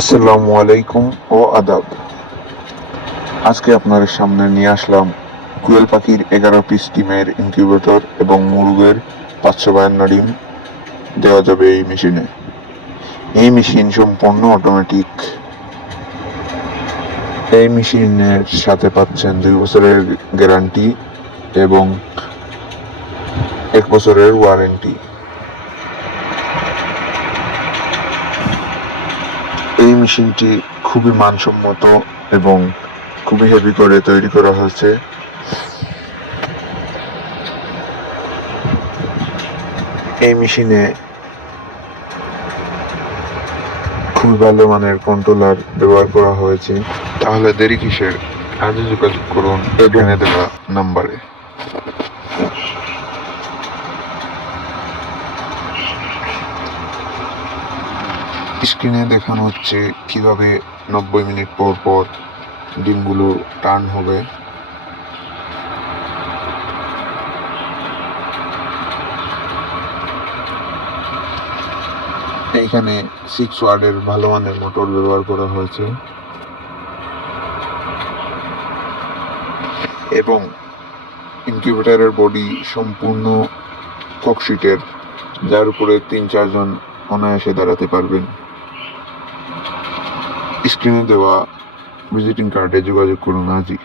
আসসালামু আলাইকুম ও আদাব। আজকে আপনাদের সামনে নিয়ে আসলাম কুয়েল পাখির এগারো পিস ডিমের ইনকিউবেটর এবং মুরগের পাঁচশো বায়ান্ন ডিম দেওয়া যাবে এই মেশিনে। এই মেশিন সম্পূর্ণ অটোমেটিক এই মেশিনের সাথে পাচ্ছেন দুই বছরের গ্যারান্টি এবং এক বছরের ওয়ারেন্টি এই মেশিনটি খুবই মানসম্মত এবং খুবই হেভি করে তৈরি করা হয়েছে। এই মেশিনে খুবই ভালো মানের কন্ট্রোলার ব্যবহার করা হয়েছে। তাহলে দেরি কিসের? আজই যোগাযোগ করুন, এখানে দেওয়া নাম্বারে। স্ক্রিনে দেখানো হচ্ছে কীভাবে নব্বই মিনিট পর পর ডিমগুলো টার্ন হবে। এইখানে সিক্স ওয়ার্ডের ভালো মানের মোটর ব্যবহার করা হয়েছে। এবং ইনকিউবেটারের বডি সম্পূর্ণ ককশিটের যার উপরে তিন চারজন অনায়াসে দাঁড়াতে পারবেন। স্ক্রিনে দেওয়া ভিজিটিং কার্ডে যোগাযোগ করুন আজই।